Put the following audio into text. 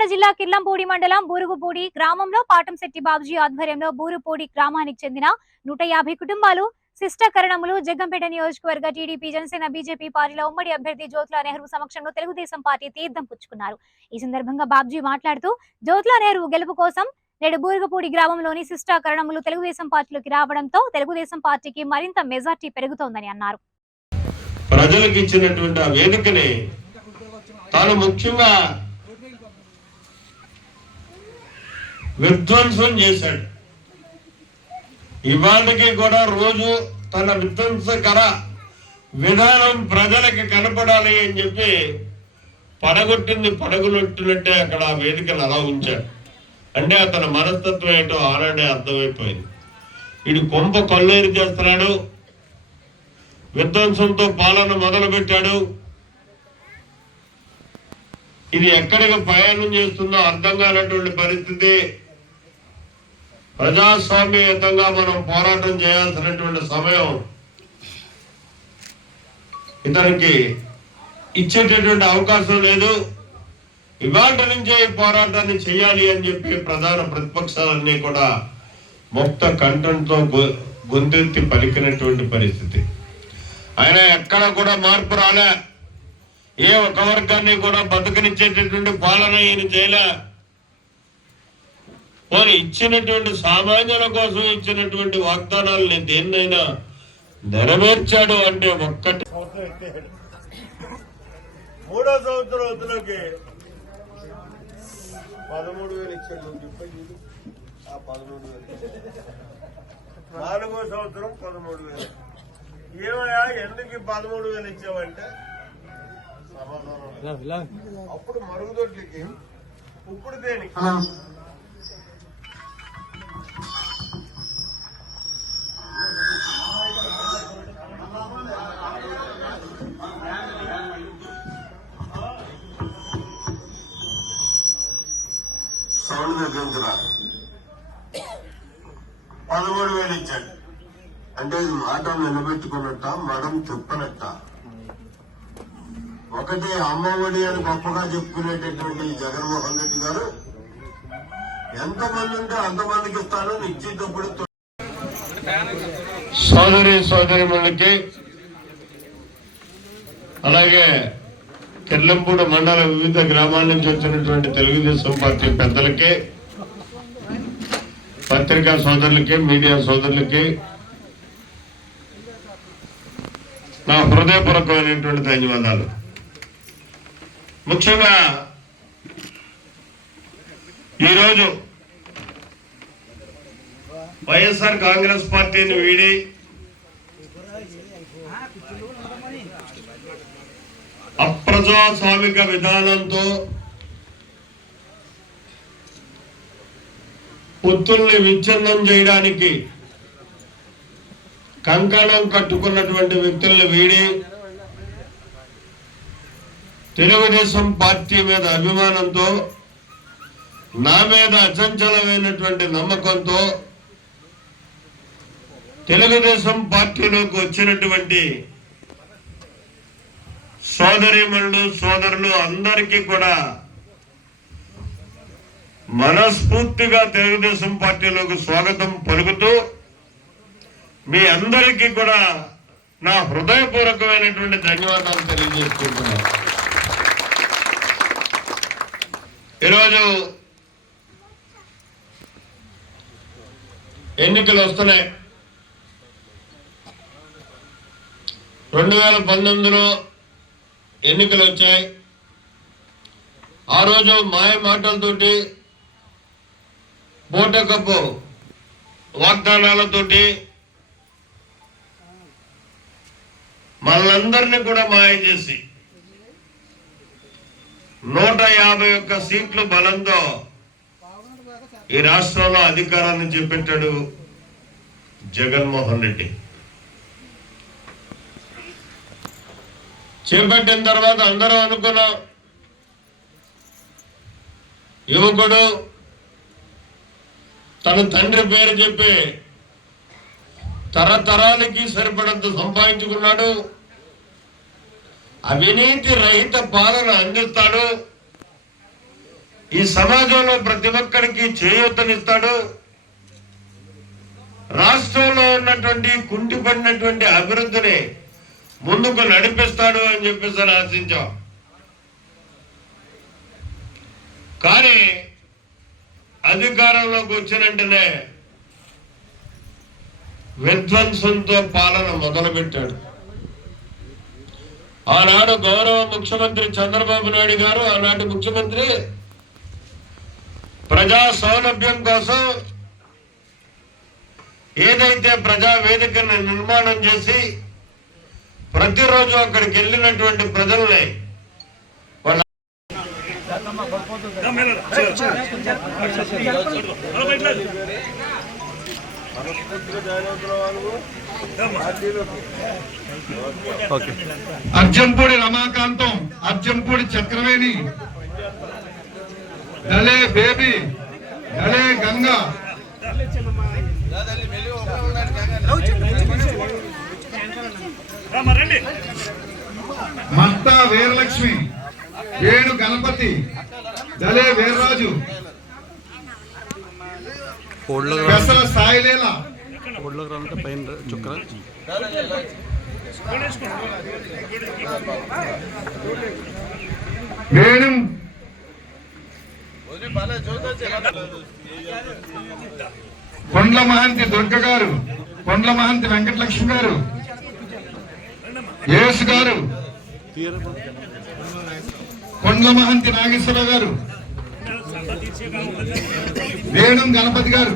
కాకినాడ జిల్లా కిర్లంపూడి మండలం బూరుగుపూడి గ్రామంలో పాటంశెట్టి బాబుజీ ఆధ్వర్యంలో బూరుపూడి గ్రామానికి చెందిన నూట యాభై కుటుంబాలు శిష్టకరణములు జగ్గంపేట నియోజకవర్గ టీడీపీ జనసేన బీజేపీ పార్టీల ఉమ్మడి అభ్యర్థి జ్యోతుల నెహ్రూ సమక్షంలో తెలుగుదేశం పార్టీ తీర్థం పుచ్చుకున్నారు. ఈ సందర్భంగా బాబ్జీ మాట్లాడుతూ జ్యోతుల నెహ్రూ గెలుపు కోసం నేడు బూరుగుపూడి గ్రామంలోని శిష్టాకరణములు తెలుగుదేశం పార్టీలోకి రావడంతో తెలుగుదేశం పార్టీకి మరింత మెజార్టీ పెరుగుతోందని అన్నారు. ప్రజలకు ఇచ్చినటువంటి ఆ వేదికని తాను ముఖ్యంగా విధ్వంసం చేశాడు. ఇవాళకి కూడా రోజు తన విధ్వంసకర విధానం ప్రజలకి కనపడాలి అని చెప్పి పడగొట్టింది పడగొట్టినట్టే అక్కడ ఆ వేదికను అలా ఉంచాడు. అంటే అతని మనస్తత్వం ఏంటో ఆనాడే అర్థమైపోయింది. వీడు కొంప కొల్లేరు చేస్తున్నాడు విధ్వంసంతో పాలన మొదలుపెట్టాడు. ఇది ఎక్కడికి ప్రయాణం చేస్తుందో అర్థం కానటువంటి పరిస్థితి. ప్రజాస్వామ్యయుతంగా మనం పోరాటం చేయాల్సినటువంటి సమయం ఇతనికి ఇచ్చేటటువంటి అవకాశం లేదు. ఇవాళ నుంచే ఈ పోరాటాన్ని చేయాలి అని చెప్పి ప్రధాన ప్రతిపక్షాలన్నీ కూడా ముక్త కంఠంతో గొంతెత్తి పలికినటువంటి పరిస్థితి. ఆయన ఎక్కడ కూడా మార్పు రాలే. ఏ ఒక్క వర్గాన్ని కూడా బతుకనిచ్చేటటువంటి పాలన ఈయన చేయలే. పోనీ ఇచ్చినటువంటి సామాన్యుల కోసం ఇచ్చినటువంటి వాగ్దానాలని దేన్నైనా నెరవేర్చాడు అంటే ఒక్కటి. మూడో సంవత్సరం వద్దులోకి పదమూడు వేలు ఇచ్చాడు. ఆ పదమూడు వేలు. నాలుగో సంవత్సరం పదమూడు వేలు. ఏమయ్యా ఎందుకు పదమూడు వేలు ఇచ్చావంటే? సమాధానం. అప్పుడు మరుగుదొడ్లకి ఇప్పుడు దేనికి? సౌండ్ తగ్గించరా? పదమూడు వేలు ఇచ్చాడు. అంటే ఇది మాట నిలబెట్టుకున్నట్ట మడం చెప్పనట్ట. ఒకటి అమ్మఒడి అని గొప్పగా చెప్పుకునేటటువంటి జగన్మోహన్ రెడ్డి గారు ఎంతమంది ఉంటే అంతమందికి ఇస్తాను ఇచ్చేటప్పుడు సోదరి సోదరిమణులకి అలాగే కిర్లంపూడి మండల వివిధ గ్రామాల నుంచి వచ్చినటువంటి తెలుగుదేశం పార్టీ పెద్దలకి పత్రికా సోదరులకి మీడియా సోదరులకి నా హృదయపూర్వకమైనటువంటి ధన్యవాదాలు. ముఖ్యంగా ఈరోజు వైఎస్ఆర్ కాంగ్రెస్ పార్టీని వీడి అప్రజాస్వామిక విధానంతో పుత్తుల్ని విచ్ఛిన్నం చేయడానికి కంకణం కట్టుకున్నటువంటి వ్యక్తుల్ని వీడి తెలుగుదేశం పార్టీ మీద అభిమానంతో నా మీద అచంచలమైనటువంటి నమ్మకంతో తెలుగుదేశం పార్టీలోకి వచ్చినటువంటి సోదరిమణులు సోదరులు అందరికీ కూడా మనస్ఫూర్తిగా తెలుగుదేశం పార్టీలోకి స్వాగతం పలుకుతూ మీ అందరికీ కూడా నా హృదయపూర్వకమైనటువంటి ధన్యవాదాలు తెలియజేసుకుంటున్నాను. ఈరోజు ఎన్నికలు వస్తున్నాయి. రెండు వేల పంతొమ్మిదిలో ఎన్నికలు వచ్చాయి ఆ రోజు మాయ మాటలతోటి బోటకప్పు వాగ్దానాలతోటి మనందరినీ కూడా మాయ చేసి నూట యాభై ఒక్క సీట్లు బలంతో ఈ రాష్ట్రంలో అధికారాన్ని చేపట్టాడు జగన్మోహన్ రెడ్డి. చేపట్టిన తర్వాత అందరూ అనుకున్నాం యువకుడు తన తండ్రి పేరు చెప్పి తరతరాలకి సరిపడంత సంపాదించుకున్నాడు. అవినీతి రహిత పాలన అందిస్తాడు. ఈ సమాజంలో ప్రతి ఒక్కరికి చేయూతనిస్తాడు. రాష్ట్రంలో ఉన్నటువంటి కుంటిపడినటువంటి అభివృద్ధిని ముందుకు నడిపిస్తాడు అని చెప్పేసి ఆశించాం. కానీ అధికారంలోకి వచ్చిన వెంటనే విధ్వంసంతో పాలన మొదలుపెట్టాడు. ఆనాడు గౌరవ ముఖ్యమంత్రి చంద్రబాబు నాయుడు గారు ఆనాటి ముఖ్యమంత్రి ప్రజా సౌలభ్యం కోసం ఏదైతే ప్రజా వేదికను నిర్మాణం చేసి ప్రతిరోజు అక్కడికి వెళ్ళినటువంటి ప్రజల్ని వాళ్ళ అర్జంపూడి రమాకాంతం అర్జంపూడి చక్రవేణి దళే బేబీ దళే గంగా. మత్తా వీరలక్ష్మి వేణు గణపతి దళే వీర్రాజు పెసల సాయిలీల. వేణు. కొండ్ల మహంతి దుర్గ గారు కొండ్ల మహంతి వెంకటలక్ష్మి గారు యేసు గారు. కొండ్ల మహంతి నాగేశ్వర గారు. వేణం గణపతి గారు.